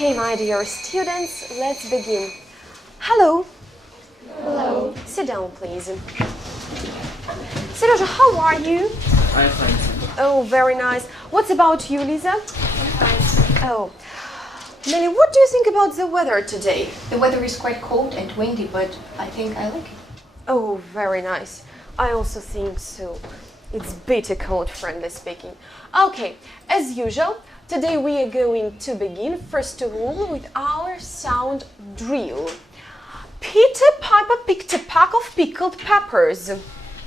Okay, my dear students, let's begin. Hello. Hello. Sit down, please. Serежа, how are you? I'm fine. Oh, very nice. What about you, Lisa? I'm fine. Oh. Nelly, what do you think about the weather today? The weather is quite cold and windy, but I think I like it. Oh, very nice. I also think so. It's bitter cold, friendly speaking. Okay, as usual, today we are going to begin, first of all, with our sound drill. Peter Piper picked a pack of pickled peppers.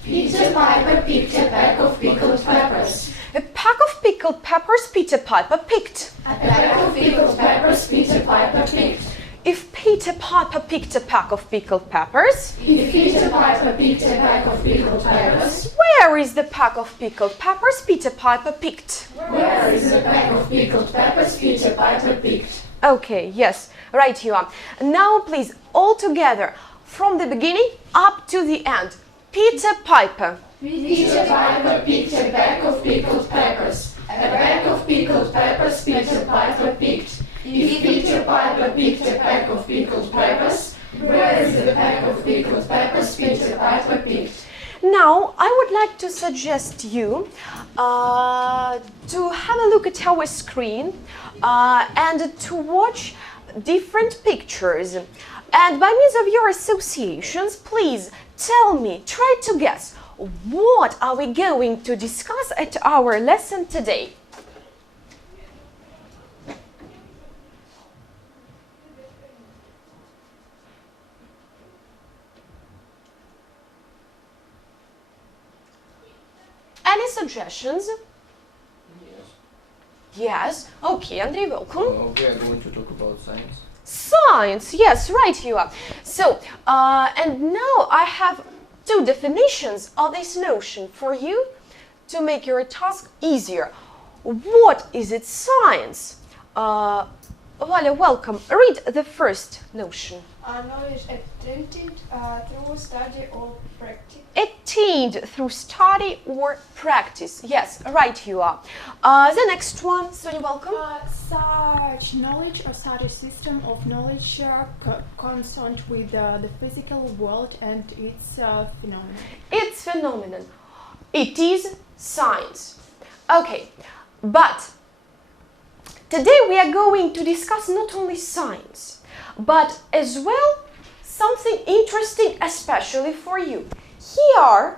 Peter Piper picked a pack of pickled peppers. A pack of pickled peppers Peter Piper picked. A pack of pickled peppers Peter Piper picked. If Peter Piper picked a pack of pickled peppers, If Peter Piper picked a pack of pickled peppers, where is the pack of pickled peppers Peter Piper picked? where is the pack of pickled peppers Peter Piper picked? Okay, yes, right you are. Now please, all together, from the beginning up to the end. Peter Piper. Peter Piper picked a pack of pickled peppers. A pack of pickled peppers Peter Piper picked. If Peter Piper picked a pack of pickled peppers, where is the pack of pickled peppers Peter Piper picked? Now, I would like to suggest you to have a look at our screen and to watch different pictures. And by means of your associations, please tell me, try to guess, what are we going to discuss at our lesson today? Any suggestions? Yes. Yes. Okay, Andrei, welcome. We are going to talk about science. Science, yes, right you are. So, and now I have two definitions of this notion for you to make your task easier. What is it, science? Valia, welcome. Read the first notion. Knowledge attained through study or practice. Attained through study or practice. Yes, right you are. The next one, Sonia, welcome. Such knowledge or study system of knowledge concerned with the physical world and its phenomena. Its phenomenon. It is science. Okay, but today we are going to discuss not only science, but as well something interesting especially for you. Here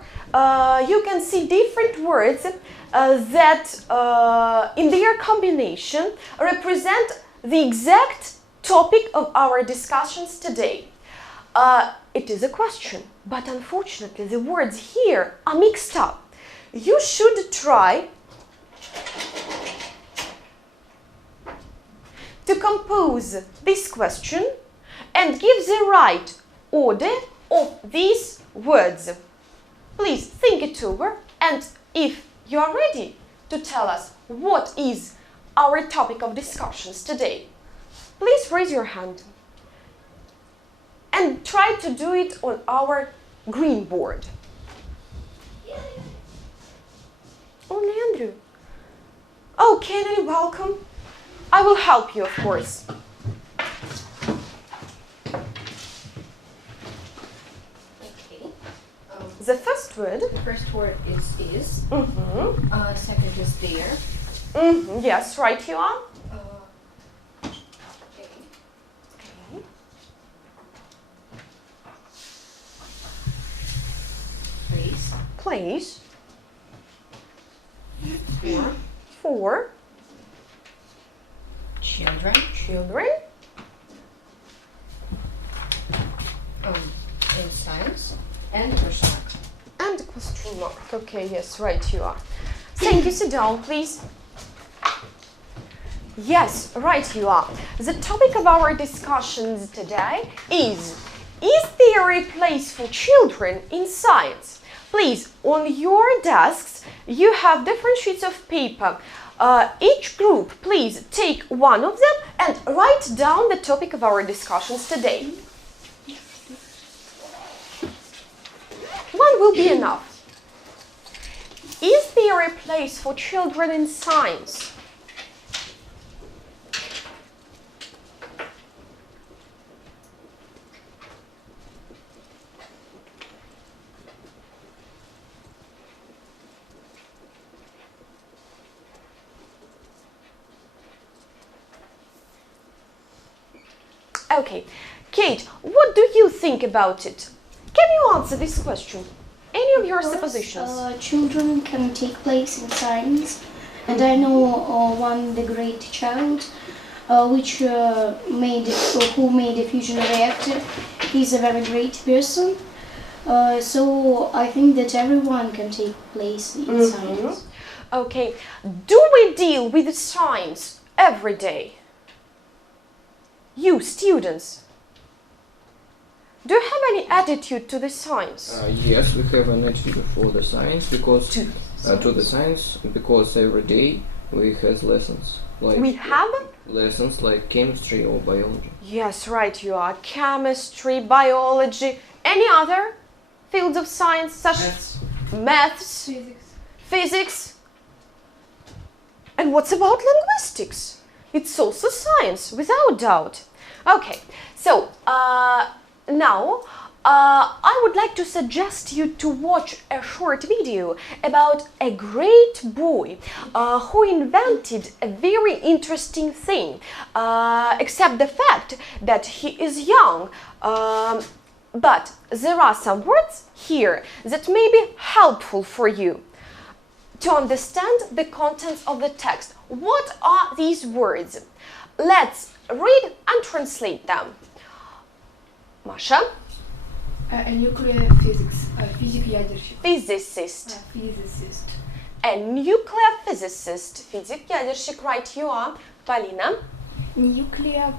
you can see different words that in their combination represent the exact topic of our discussions today. It is a question, but unfortunately the words here are mixed up. You should try to compose this question and give the right order of these words. Please think it over, and if you are ready to tell us what is our topic of discussions today, please raise your hand and try to do it on our green board. Only Andrew. Okay, Nelly, welcome. I will help you, of course. Okay. The first word. The first word is. Mm-hmm. Second is there. Mm-hmm. Yes, right you are. Okay. Okay. Place. Place. For. For. Children. Children. In science. And question mark. And a question mark. Okay, yes, right you are. Thank you, sit down, please. Yes, right you are. The topic of our discussions today is there a place for children in science? Please, on your desks, you have different sheets of paper. Each group, please take one of them and write down the topic of our discussions today. One will be enough. Is there a place for children in science? Okay, Kate, what do you think about it? Can you answer this question? Any of your suppositions? Children can take place in science, and I know one, the great child, who made a fusion reactor. He's a very great person. So I think that everyone can take place in science. Okay, do we deal with science every day? You, students, do you have any attitude to the science? Yes, we have an attitude for the science because to the science because every day we have lessons. Like We have? lessons like chemistry or biology. Yes, right, you are. Chemistry, biology, any other fields of science such as maths, physics. And what's about linguistics? It's also science, without doubt. Okay, so now I would like to suggest you to watch a short video about a great boy who invented a very interesting thing, except the fact that he is young. But there are some words here that may be helpful for you to understand the contents of the text. What are these words? Let's read and translate them. Masha? A nuclear physics, fizik ядерщик. Physicist. Physicist. A nuclear physicist. Fizik ядерщик, right you are. Polina? Nuclear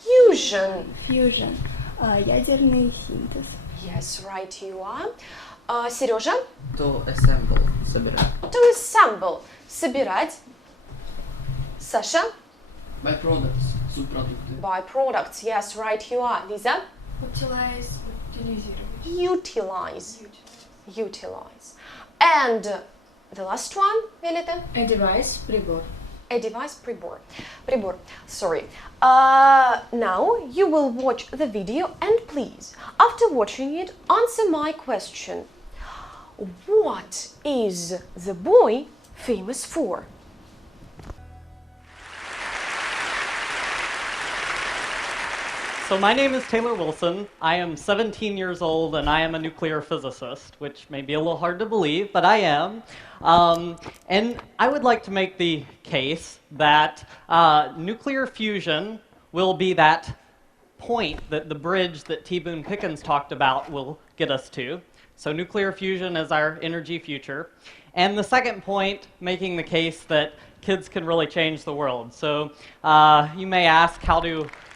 fusion. Fusion. Ядерный синтез. Yes, right you are. Сережа? To assemble, собирать. To assemble. Собирать. Sasha? Byproducts, subproducты. Byproducts. Yes, right you are. Lisa? Utilize, утилизировать. Utilize. And the last one, Violeta? A device, прибор. A device, прибор. Sorry. Now you will watch the video and please, after watching it, answer my question. What is the boy famous for? So my name is Taylor Wilson. I am 17 years old and I am a nuclear physicist, which may be a little hard to believe, but I am. And I would like to make the case that nuclear fusion will be that point, that the bridge that T. Boone Pickens talked about will get us to. So nuclear fusion is our energy future. And the second point, making the case that kids can really change the world. So you may ask,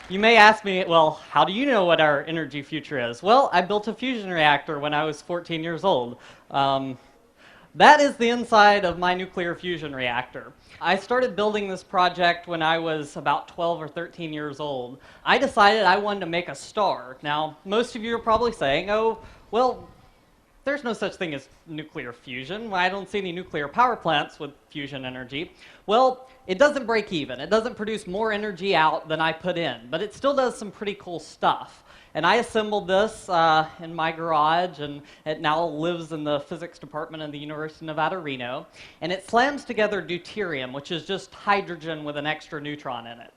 you may ask me, well, how do you know what our energy future is? Well, I built a fusion reactor when I was 14 years old. That is the inside of my nuclear fusion reactor. I started building this project when I was about 12 or 13 years old. I decided I wanted to make a star. Now, most of you are probably saying, oh, well, there's no such thing as nuclear fusion. I don't see any nuclear power plants with fusion energy. Well, it doesn't break even. It doesn't produce more energy out than I put in, but it still does some pretty cool stuff. And I assembled this in my garage, and it now lives in the physics department of the University of Nevada, Reno. And it slams together deuterium, which is just hydrogen with an extra neutron in it.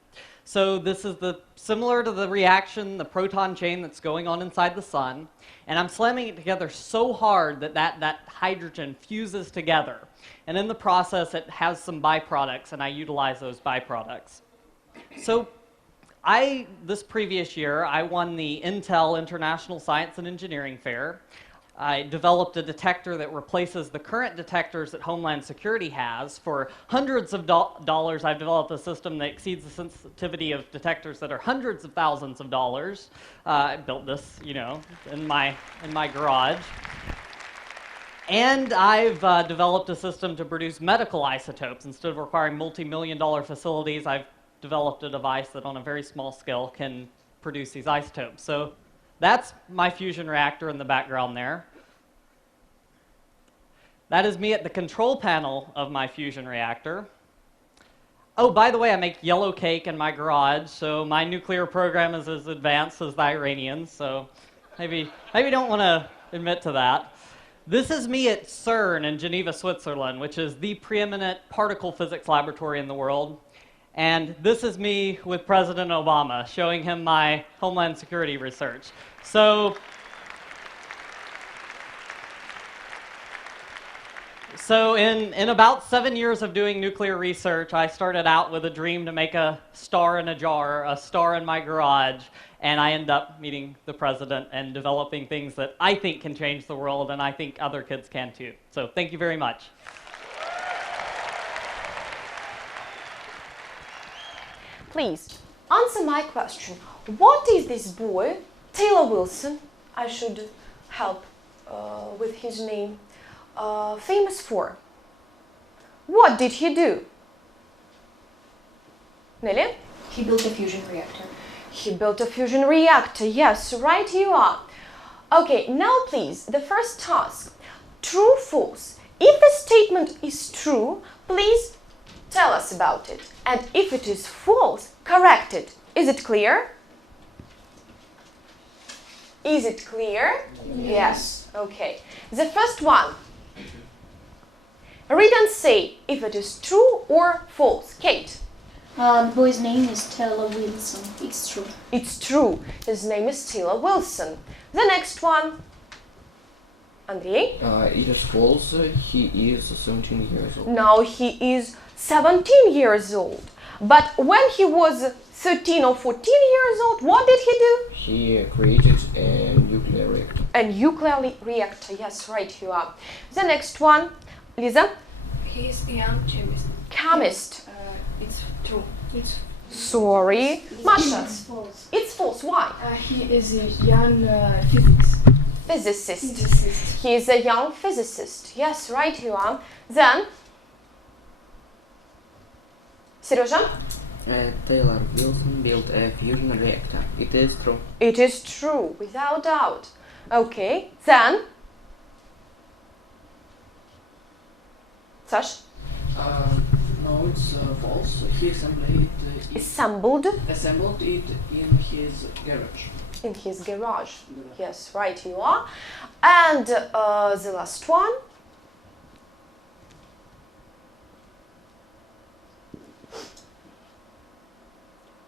So this is similar to the reaction, the proton chain that's going on inside the sun. And I'm slamming it together so hard that that hydrogen fuses together. And in the process, it has some byproducts, and I utilize those byproducts. So this previous year, I won the Intel International Science and Engineering Fair. I developed a detector that replaces the current detectors that Homeland Security has. For hundreds of dollars, I've developed a system that exceeds the sensitivity of detectors that are hundreds of thousands of dollars. I built this, in my garage. And I've developed a system to produce medical isotopes. Instead of requiring multi-million-dollar facilities, I've developed a device that on a very small scale can produce these isotopes. So that's my fusion reactor in the background there. That is me at the control panel of my fusion reactor. Oh, by the way, I make yellow cake in my garage, so my nuclear program is as advanced as the Iranians, so maybe don't want to admit to that. This is me at CERN in Geneva, Switzerland, which is the preeminent particle physics laboratory in the world. And this is me with President Obama, showing him my Homeland Security research. So in about 7 years of doing nuclear research, I started out with a dream to make a star in a jar, a star in my garage, and I end up meeting the president and developing things that I think can change the world, and I think other kids can too. So thank you very much. Please, answer my question. What is this boy, Taylor Wilson, I should help with his name, famous for? What did he do? Nelly? He built a fusion reactor. He built a fusion reactor. Yes, right you are. Okay, now please, the first task. True, false. If the statement is true, please tell us about it. And if it is false, correct it. Is it clear? Is it clear? Yes. Okay. The first one. Read and say if it is true or false. Kate. The boy's name is Taylor Wilson. It's true. It's true. His name is Taylor Wilson. The next one. Andrei. It is false. He is 17 years old. Now he is 17 years old. But when he was 13 or 14 years old, what did he do? He created a nuclear reactor. A nuclear reactor. Yes, right you are. The next one. Lisa. He is a young chemist. Chemist. It's true. It's Sorry. Masha. It's false. It's false. Why? he is a young physicist. Physicist. He is a young physicist. Yes, right you are. Then. Serежа. Taylor Wilson built a fusion reactor. It is true. It is true, without doubt. Okay. Then. Sash. No, it's false. He Assembled assembled it in his garage. in his garage. Yes, right you are. And the last one.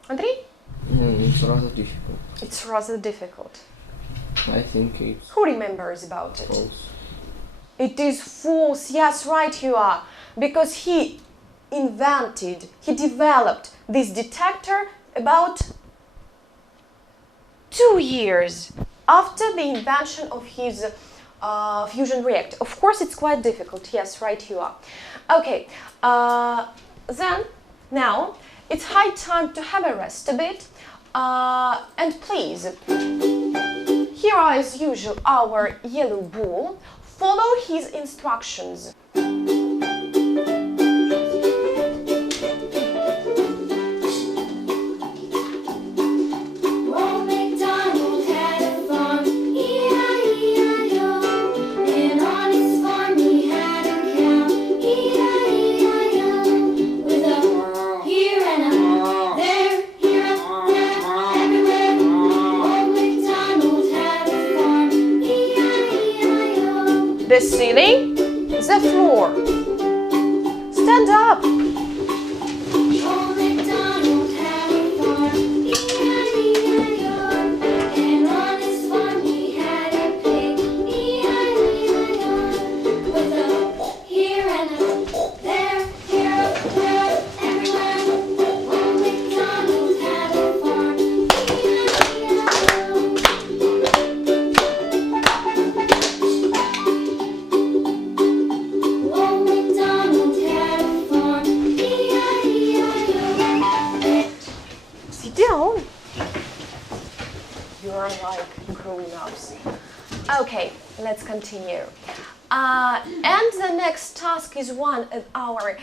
Andrei? It's rather difficult. It's rather difficult. I think it's Who remembers about it? false. It is false. Yes, right you are. Because he developed this detector about 2 years after the invention of his fusion reactor. Of course, it's quite difficult. Yes, right you are. Okay, then, now, it's high time to have a rest a bit. And please, here are as usual our yellow ball. Follow his instructions. The ceiling, the floor. Stand up. Okay, let's continue. And the next task is one of our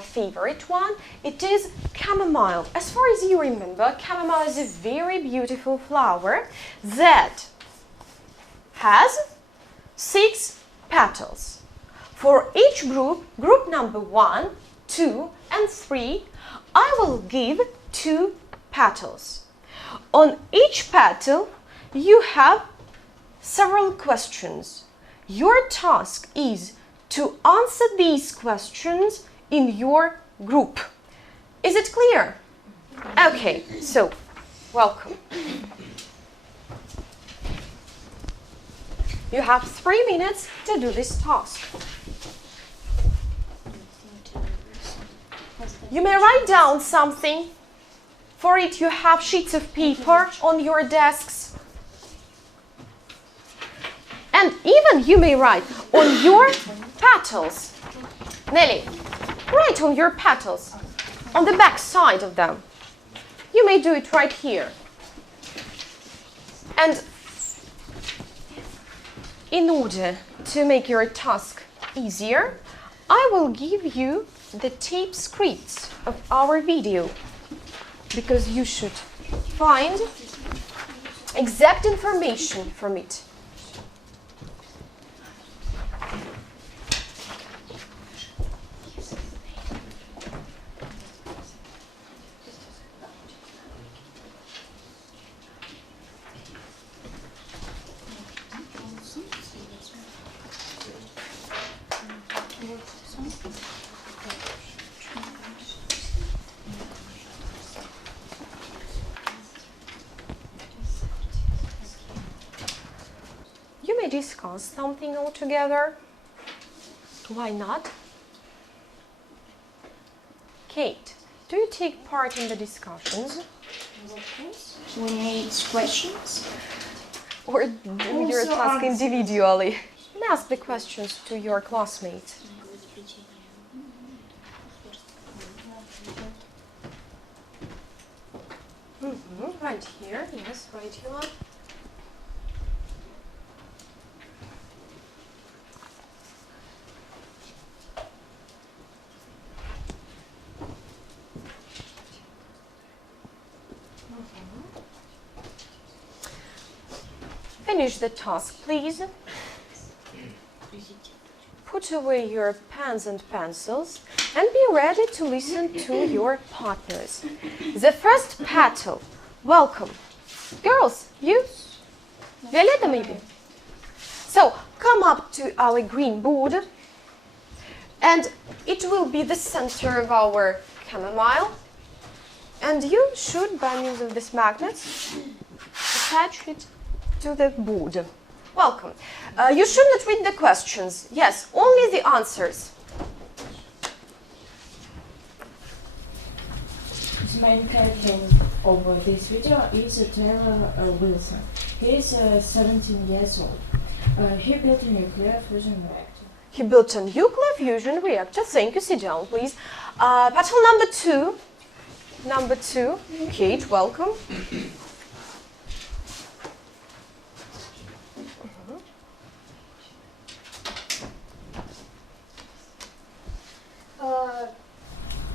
favorite one. It is chamomile. As far as you remember, chamomile is a very beautiful flower that has 6 petals. For each group, group number 1, 2, and 3, I will give 2 petals. On each petal, you have several questions. Your task is to answer these questions in your group. Is it clear? Okay, so welcome. You have 3 minutes to do this task. You may write down something. For it, you have sheets of paper on your desks. And even you may write on your petals. Nelly, write on your petals, on the back side of them. You may do it right here. And in order to make your task easier, I will give you the tape scripts of our video, because you should find exact information from it. You may discuss something altogether. Why not? Kate, do you take part in the discussions? We need questions. Or do your Also task answers. individually? And ask the questions to your classmates. Right here, yes, right here. Finish the task, please. Put away your pens and pencils and be ready to listen to your partners. The first petal. Welcome. Girls, you? Violetta, maybe? So, come up to our green board, and it will be the center of our chamomile. And you should, by means of this magnet, attach it to the board. Welcome. You should not read the questions. Yes, only the answers. The main character of this video is Taylor Wilson. He is 17 years old. He built a nuclear fusion reactor. He built a nuclear fusion reactor. Thank you. Sit down, please. Petal number 2. Number 2. Kate, welcome.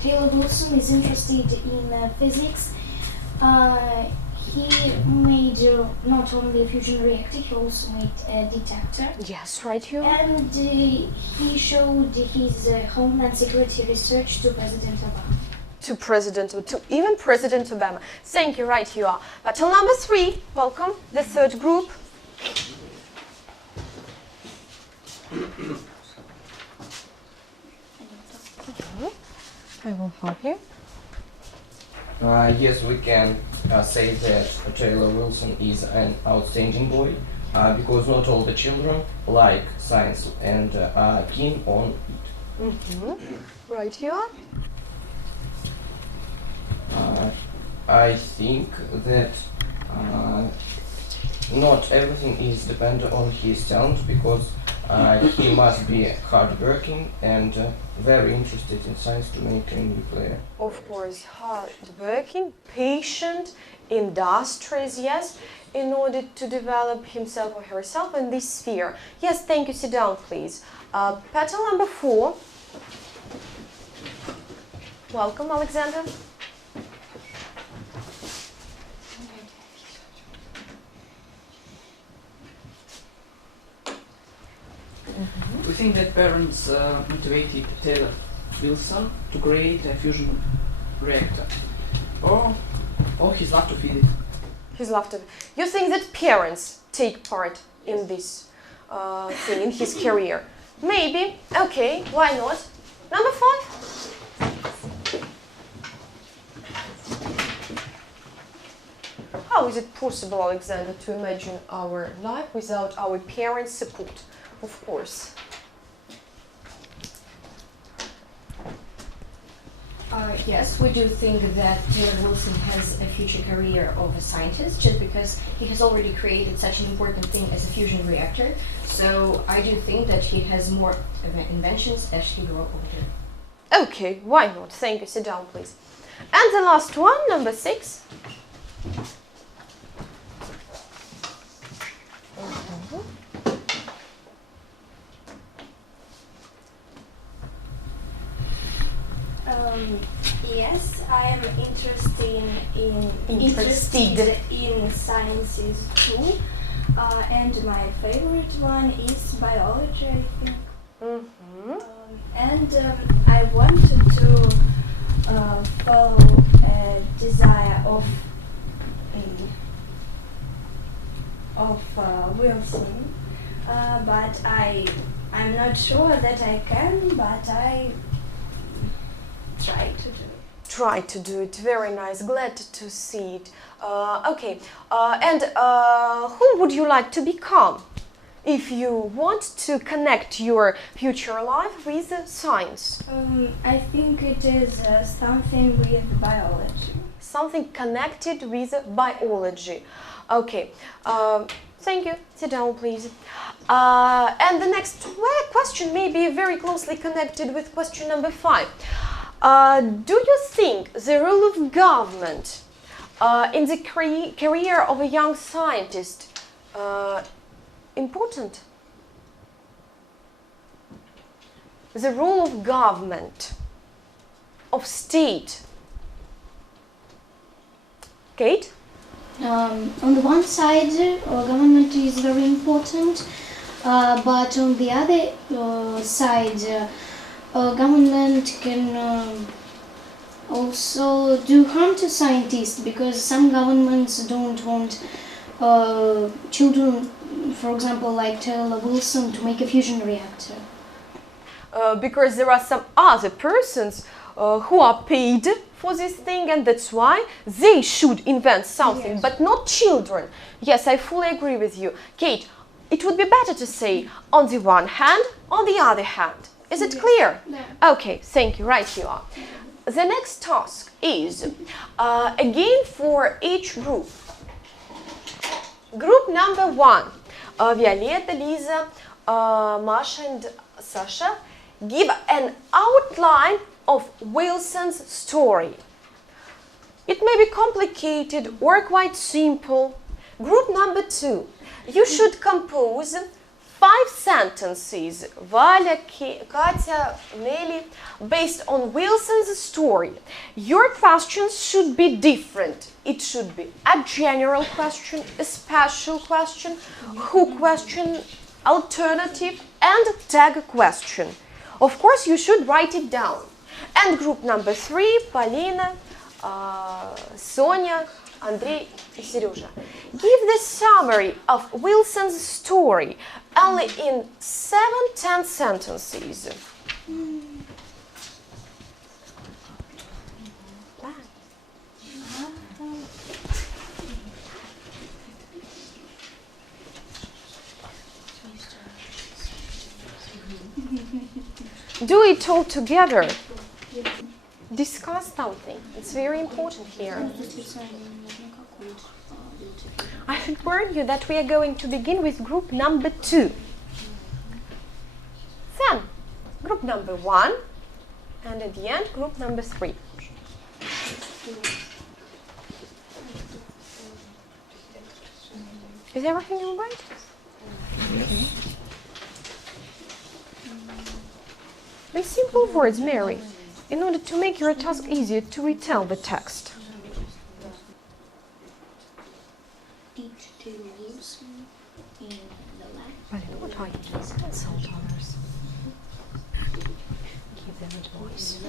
Taylor Wilson is interested in physics. He made not only a fusion reactor, he also made a detector. Yes, right here. And he showed his Homeland Security research to President Obama. To even President Obama. Thank you, right you are. Petal number 3, welcome, the third group. I will help you. Yes, we can say that Taylor Wilson is an outstanding boy because not all the children like science and are keen on it. Right here. I think that not everything is dependent on his talent because he must be hardworking and very interested in science to make a nuclear. Of course, hardworking, patient, industrious, yes, in order to develop himself or herself in this sphere. Yes, thank you. Sit down, please. Petal number 4. Welcome, Alexander. We think that parents motivated Taylor Wilson to create a fusion reactor, or he's luck to feed it. He's laughter. You think that parents take part in this thing, in his career? Maybe. Okay, why not? Number 5. How is it possible, Alexander, to imagine our life without our parents' support? Of course. Yes, we do think that Wilson has a future career of a scientist just because he has already created such an important thing as a fusion reactor. So I do think that he has more inventions as he grows older. Okay, why not? Thank you. Sit down, please. And the last one, number 6. Yes, I am interested in sciences too, and my favorite one is biology, I think. And I wanted to follow a desire of Wilson, but I'm not sure that I can, but I try to do it. Try to do it. Very nice. Glad to see it. Okay. Who would you like to become if you want to connect your future life with science? I think it is something with biology. Something connected with biology. Okay. Thank you. Sit down, please. And the next question may be very closely connected with question number 5. Do you think the role of government in the career of a young scientist important? The role of government, of state. Kate? On the one side, government is very important, but on the other side, government can also do harm to scientists because some governments don't want children, for example, like Taylor Wilson, to make a fusion reactor. Because there are some other persons who are paid for this thing, and that's why they should invent something, yes. But not children. Yes, I fully agree with you. Kate, it would be better to say on the one hand, on the other hand. Is it clear? Yeah. Okay, thank you. Right you are. The next task is, again for each group. Group number 1, Violetta, Lisa, Masha and Sasha, give an outline of Wilson's story. It may be complicated or quite simple. Group number 2, you should compose 5 sentences, Valia, Katya, Nelly, based on Wilson's story. Your questions should be different. It should be a general question, a special question, who question, alternative, and tag question. Of course, you should write it down. And group number 3, Polina, Sonia, Andrei and Serежа. Give the summary of Wilson's story only in 7-10 sentences. Do it all together. Discuss something. It's very important here. I should warn you that we are going to begin with group number 2. Then, group number 1, and at the end, group number 3. Is everything all right? Yes. In simple words, Mary, in order to make your task easier to retell the text. Teach to Wilson in the lab. But what are you doing? Consult others. Give them advice.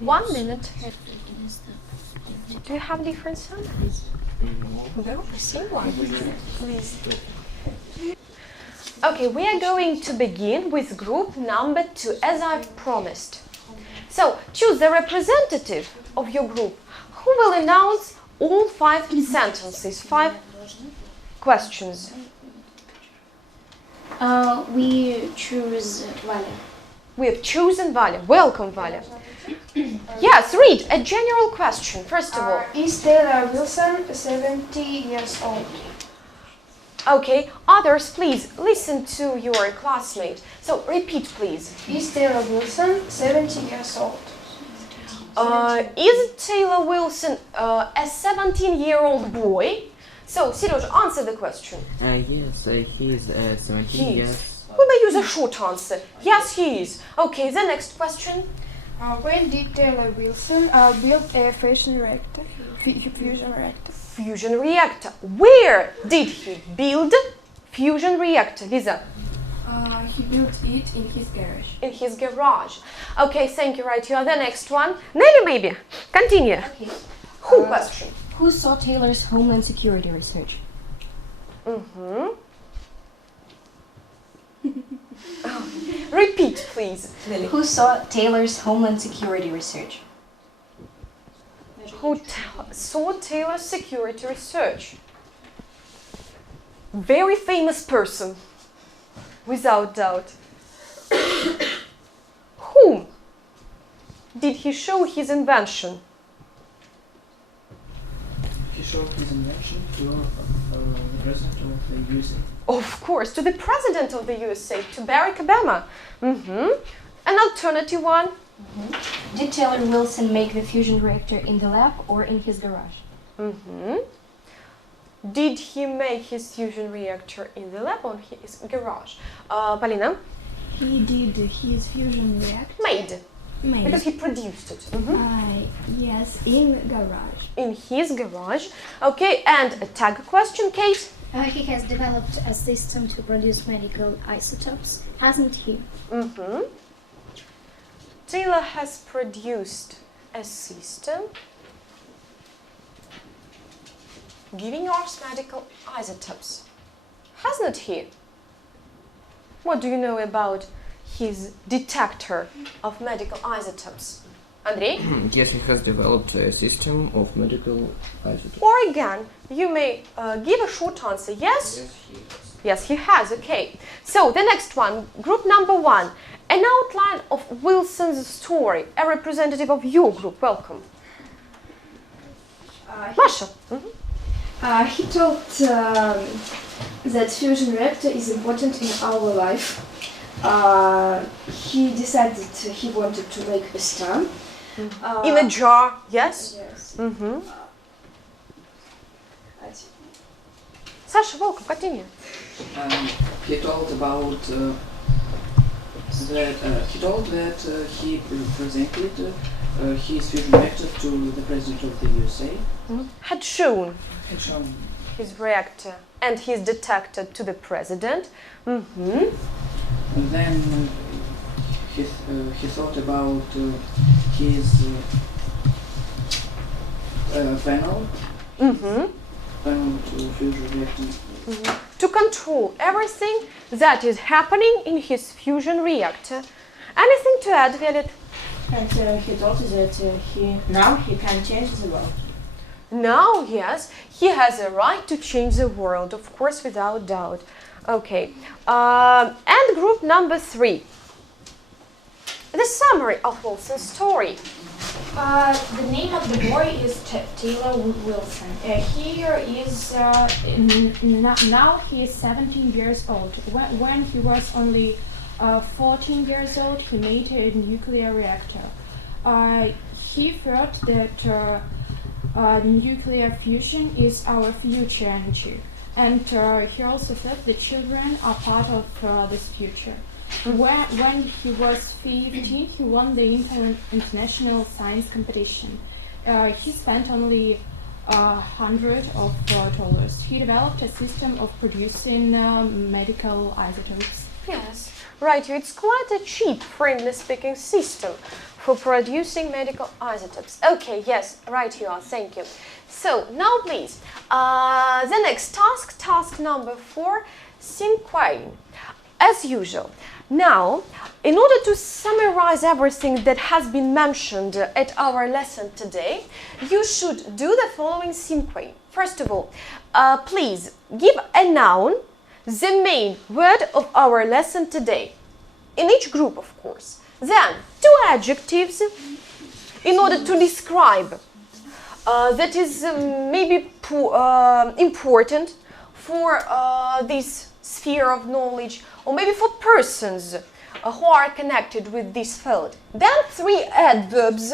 One minute. Do you have different summaries? No, same one, please. Okay, we are going to begin with group number 2, as I've promised. So, choose the representative of your group who will announce all 5 sentences, 5 questions. We choose Valia. We have chosen Valia. Welcome, Valia. Yes, read a general question, first of all. Is Taylor Wilson 70 years old? Okay, others, please listen to your classmate. So, repeat, please. Is Taylor Wilson 70 years old? Is Taylor Wilson a 17-year-old boy? So, Seroj, answer the question. Yes, he is 17 years. We may use a short answer. Yes, he is. Okay, the next question. When did Taylor Wilson build a fusion reactor? Fusion reactor. Where did he build fusion reactor, Lisa? He built it in his garage. In his garage. Okay, thank you, right here. The next one. Nelly, maybe. Continue. Okay. Who question? Who saw Taylor's Homeland Security research? Repeat, please, Nelly. Who saw Taylor's Homeland Security research? Who saw Taylor's security research? Very famous person, without doubt. Whom did he show his invention? He showed his invention to the president of the USA. Of course, to the president of the USA, to Barack Obama. An alternative one. Did Taylor Wilson make the fusion reactor in the lab or in his garage? Did he make his fusion reactor in the lab or in his garage? Polina? He did his fusion reactor. Made. Because he produced it. Yes, in garage. In his garage. Okay, and a tag question, Kate? He has developed a system to produce medical isotopes, hasn't he? Taylor has produced a system giving us medical isotopes, hasn't he? What do you know about his detector of medical isotopes? Andrei? Yes, he has developed a system of medical isotopes. Or again, you may give a short answer. Yes? Yes, he has. Yes, he has. Okay. So the next one, group number 1. An outline of Wilson's story. A representative of your group. Welcome. Masha. He told that fusion reactor is important in our life. He decided he wanted to make a star. In a jar, yes? Yes. Sasha, welcome. Continue. He told about that he presented his fusion reactor to the president of the USA. Had shown Shown his reactor and his detector to the president. And then he thought about his panel to fusion reactor. To control everything that is happening in his fusion reactor. Anything to add, Violet? And he thought that now he can change the world. Now, yes, he has a right to change the world, of course, without doubt. Okay, and group number 3. The summary of Wilson's story. The name of the boy is Taylor Wilson. Here is now he is 17 years old. When he was only 14 years old, he made a nuclear reactor. He thought that nuclear fusion is our future energy, and he also thought that children are part of this future. When he was 15, he won the international science competition. He spent only $100. He developed a system of producing medical isotopes. Yes, right. It's quite a cheap, friendly speaking system for producing medical isotopes. Okay, yes, right you are, thank you. So, now please, the next task number 4, synchron. As usual. Now, in order to summarize everything that has been mentioned at our lesson today, you should do the following synchron. First of all, please give a noun, the main word of our lesson today, in each group, of course. Then, 2 adjectives in order to describe that is maybe important for this sphere of knowledge, or maybe for persons who are connected with this field. Then 3 adverbs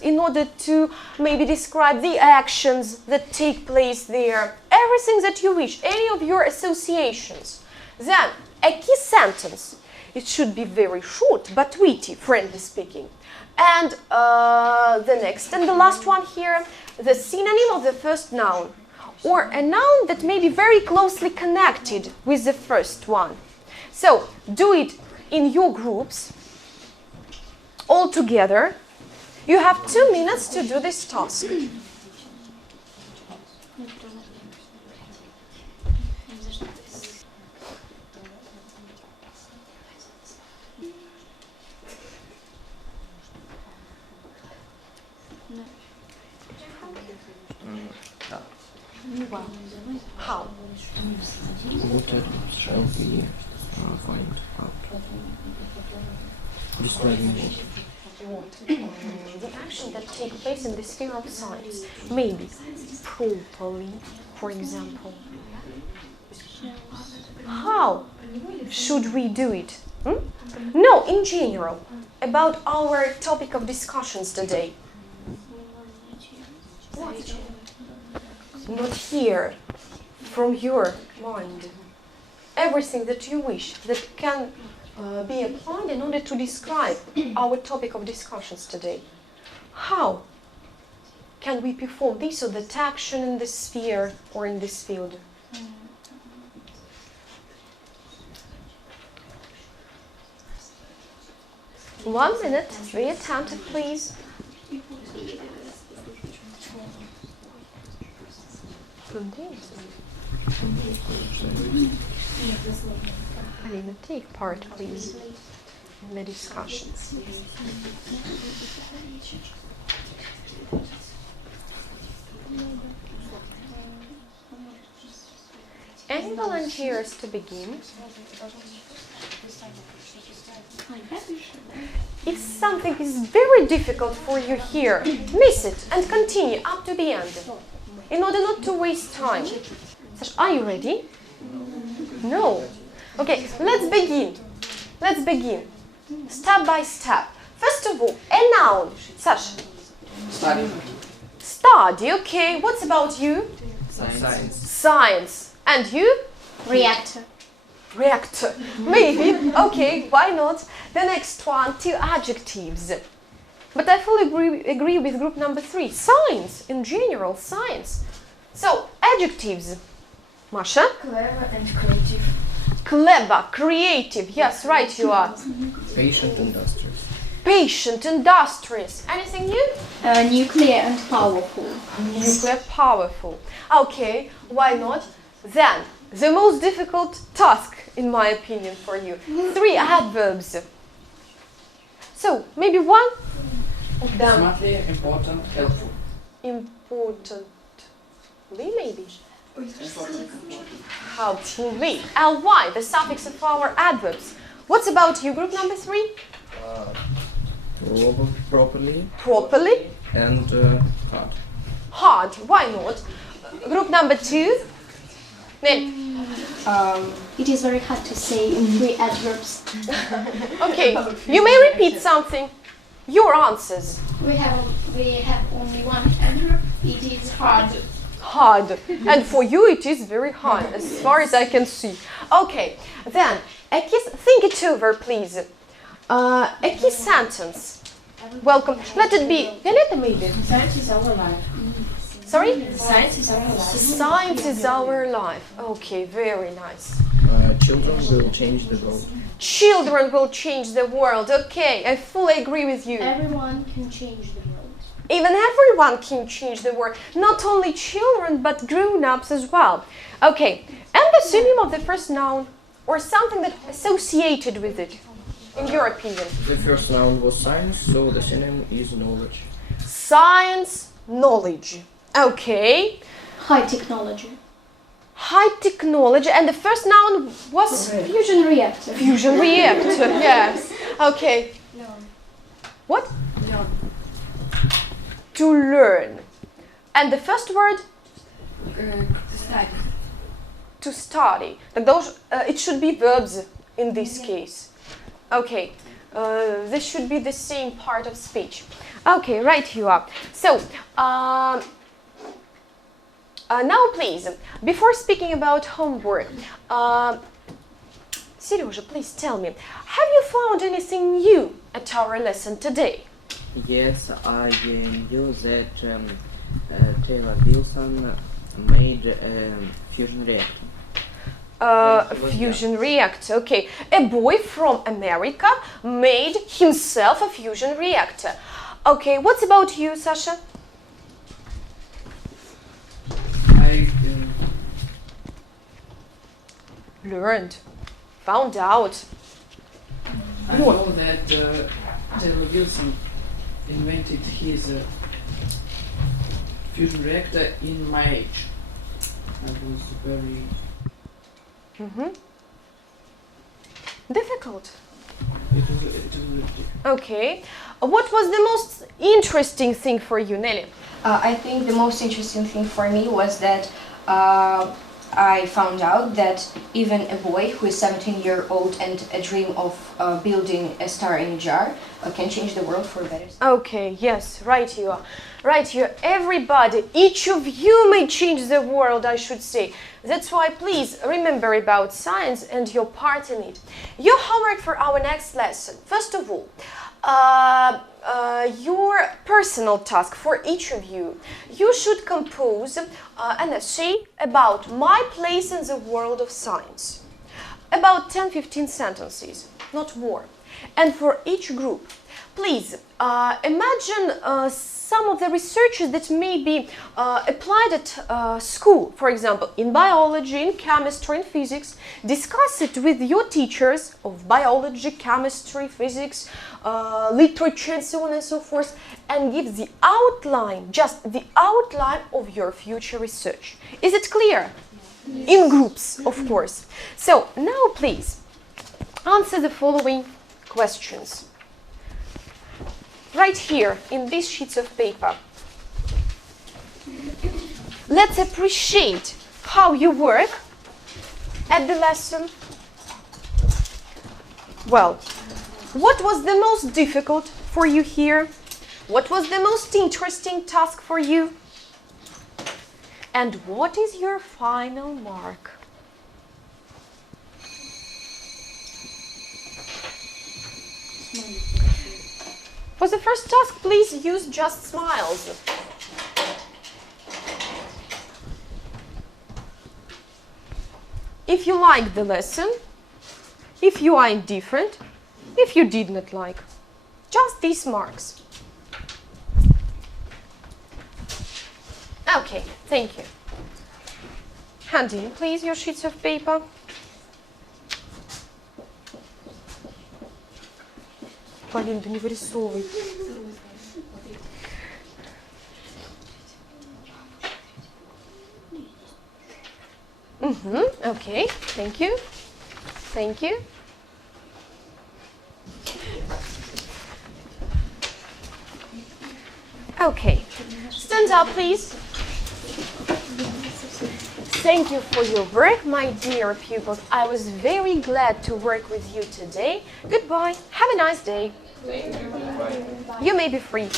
in order to maybe describe the actions that take place there, everything that you wish, any of your associations. Then a key sentence. It should be very short but witty, friendly speaking. And the next and the last one here, the synonym of the first noun, or a noun that may be very closely connected with the first one. So, do it in your groups, all together. You have 2 minutes to do this task. How? What shall we find out? Describing what? The action that takes place in the sphere of science. Maybe properly, for example. How should we do it? No, in general, about our topic of discussions today. What? Not here, from your mind. Everything that you wish that can be applied in order to describe our topic of discussions today. How can we perform this or that action in this sphere or in this field? One minute, be attentive, please. Alina, take part, please, in the discussions. Any volunteers to begin? If something is very difficult for you here, miss it and continue up to the end, in order not to waste time. Sash, are you ready? No. Okay, let's begin. Let's begin. Step by step. First of all, a noun. Sash. Study. Study, okay. What's about you? Science. Science. And you? Reactor. Reactor. Maybe. Okay, why not? The next one, 2 adjectives. But I fully agree with group number 3. Science, in general, science. So, adjectives. Masha? Clever and creative. Clever, creative. Yes, right you are. Patient, industrious. Patient, industrious. Anything new? Nuclear and powerful. Nuclear, powerful. Okay, why not? Then, the most difficult task, in my opinion, for you. 3 adverbs. So, maybe one of them. Smartly, important, helpful. Importantly, maybe. Helpfully. Ly, the suffix of our adverbs. What's about you, group number 3? Properly. Properly. And hard. Hard, why not? Group number 2? Nel. It is very hard to say in 3 adverbs. Okay, you may repeat something. Your answers. We have only one adverb. It is hard. Hard. And for you it is very hard, as far as I can see. Okay, then, think it over, please. A key sentence. Welcome. Let it be. Violetta, maybe. Science is our life. Sorry? Science is our life. Science is our life. Okay, very nice. Children will change the world. Children will change the world. Okay, I fully agree with you. Everyone can change the world. Even everyone can change the world. Not only children, but grown-ups as well. Okay, and the synonym of the first noun, or something that associated with it, in your opinion? The first noun was science, so the synonym is knowledge. Science, knowledge. Okay. High technology. High technology, and the first noun was Fusion reactor. fusion reactor. Yes. Okay. What? To learn. And the first word? Study. To study. And those, it should be verbs in this case. Okay. This should be the same part of speech. Okay, right you are. So, now please, before speaking about homework, Serежа, please tell me, have you found anything new at our lesson today? Yes, I knew that Taylor Wilson made a fusion reactor. Fusion reactor, okay. A boy from America made himself a fusion reactor. Okay, what's about you, Sasha? I Learned, found out. I know that Taylor Wilson invented his fusion reactor in my age. I was very Difficult. It was really difficult. Okay. What was the most interesting thing for you, Nelly? I think the most interesting thing for me was that I found out that even a boy who is 17-year-old and a dream of building a star in a jar can change the world for better. Okay, yes, right you are. Right you are. Everybody, each of you may change the world, I should say. That's why please remember about science and your part in it. Your homework for our next lesson. First of all, your personal task for each of you. You should compose an essay about my place in the world of science. About 10-15 sentences, not more. And for each group, please imagine some of the researches that may be applied at school. For example, in biology, in chemistry, in physics. Discuss it with your teachers of biology, chemistry, physics, literature, and so on and so forth, and give the outline, just the outline of your future research. Is it clear? Yes. In groups, of course. So now please answer the following questions. Right here in these sheets of paper. Let's appreciate how you work at the lesson. Well, what was the most difficult for you here? What was the most interesting task for you? And what is your final mark? For the first task, please use just smiles. If you liked the lesson, if you are indifferent, if you did not like, just these marks. Okay, thank you. Hand in, please, your sheets of paper. Полин, да не вырисовывай. Okay, thank you. Thank you. Okay, stand up, please. Thank you for your work, my dear pupils. I was very glad to work with you today. Goodbye. Have a nice day. Thank you. Bye. You may be free.